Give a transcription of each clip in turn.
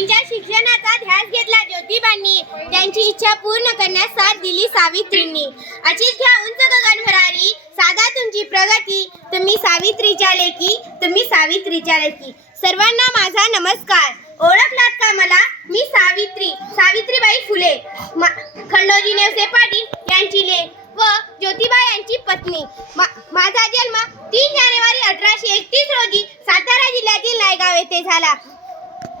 मुलींच्या शिक्षणाचा ध्यास घेतला ज्योतिबांनी. त्यांची इच्छा पूर्ण करण्यास साथ दिली सावित्रींनी. अशीच घ्या उंच गगन भरारी साधा तुमची प्रगती. तुम्ही सावित्रीच्या लेखी तुम्ही सावित्रीच्या लेखी सर्वांना माझा नमस्कार. ओळखलात का मला? मी सावित्री सावित्रीबाई फुले. मा- खंडोजी नेवसे पाटील यांची लेख व ज्योतिबा यांची पत्नी. मा- माझा जन्म तीन जानेवारी अठराशे एकतीस रोजी सातारा जिल्ह्यातील नायगाव येथे झाला.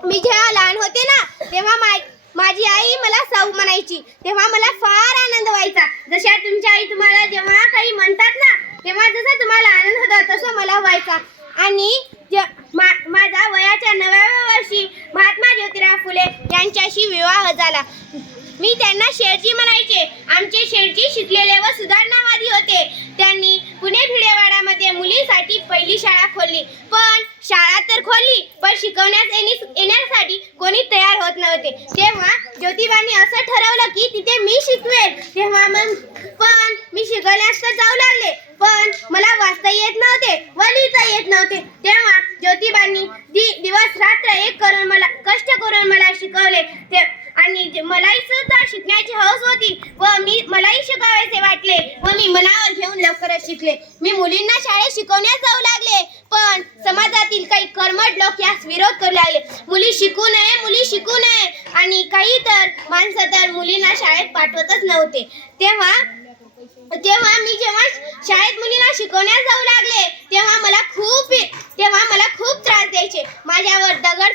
मी जेव्हा लहान होते ना तेव्हा मा माझी आई मला साऊ म्हणायची. तेव्हा मला फार आनंद व्हायचा. जशा तुमच्या आई तुम्हाला जेव्हा काही म्हणतात ना तेव्हा जसा तुम्हाला आनंद होता तसं मला व्हायचा. आणि मा- माझा वयाच्या नव्याव्या वर्षी महात्मा ज्योतिराव फुले यांच्याशी विवाह झाला. मी त्यांना शेरजी म्हणायचे. आमचे शेरजी शिकलेले व सुधारणा होते त्यांनी पुणे भिडेवाडामध्ये मुलींसाठी पहिली शाळा खोलली. पण शाळा तर खोलली पण शिकवण्यास येण्यासाठी कोणी तयार होत नव्हते. तेव्हा ज्योतिबांनी असं ठरवलं की तिथे मी शिकवेल तेव्हा मग पण मी शिकवण्यास तर जाऊ लागले. पण मला वाचता येत नव्हते व लिहिता येत नव्हते. तेव्हा ज्योतिबांनी दि दिवस रात्र एक करून मला कष्ट करून मला शिकवले. ते आणि मलाही सुद्धा शिकण्याची हौस होती व मी मलाही शिकले. व मी मनावर घेऊन लवकरच शिकले. मी मुलींना शाळेत शिकवण्यास जाऊ लागले पण समाजातील काही कर्मठ लोक यास विरोध करू लागले. मुली शिकू नये मुली शिकू नये. आणि काही तर माणसं तर मुलींना शाळेत पाठवतच नव्हते. तेव्हा तेव्हा मी जेव्हा शाळेत मुलींना शिकवण्यास जाऊ लागले तेव्हा मला खूप तेव्हा मला खूप त्रास द्यायचे माझ्यावर दगड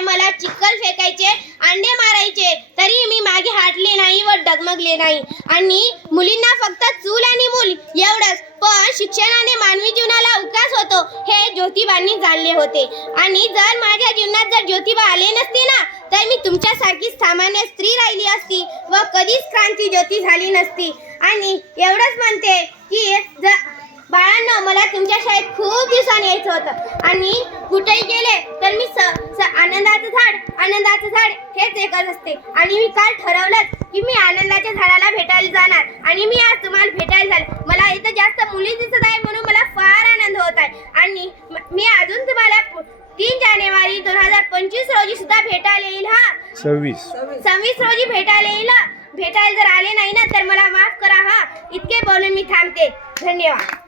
मला चिखल फेकायचे अंडे मारायचे तरी मी मागे हाटले नाही व डगमगले नाही. आणि मुलींना फक्त चूल आणि मूल एवढंच पण शिक्षणाने मानवी जीवनाला उकास होतो हे ज्योतिबांनी जाणले होते. आणि जर माझ्या जीवनात जर ज्योतिबा आले नसते ना तर मी तुमच्यासारखी सामान्य स्त्री राहिली असती व कधीच क्रांती ज्योती झाली नसती. आणि एवढंच म्हणते की जर बाळांनो मला तुमच्या शाळेत खूप दिवसांनी यायचं होतं. आणि कुठेही गेले तर मी स स- आनंदाचं झाड आनंदाचं झाड हेच एकच असते. आणि मी काल ठरवलंच की मी आनंदाच्या झाडाला भेटायला जाणार. आणि मी आज तुम्हाला भेटायला झाले मला इथं जास्त मुली दिसत आहे म्हणून मला फार आनंद होत आहे. आणि म- अजून तुम्हाला तीन जानेवारी दोन हजार पंचवीस रोजी सुद्धा भेटायला येईल हा? सव्वीस. सव्वीस रोजी भेटायला येईल. हा. भेटायला जर आले नाही ना तर मला माफ करा हा? इतके बोलून मी थांबते. धन्यवाद.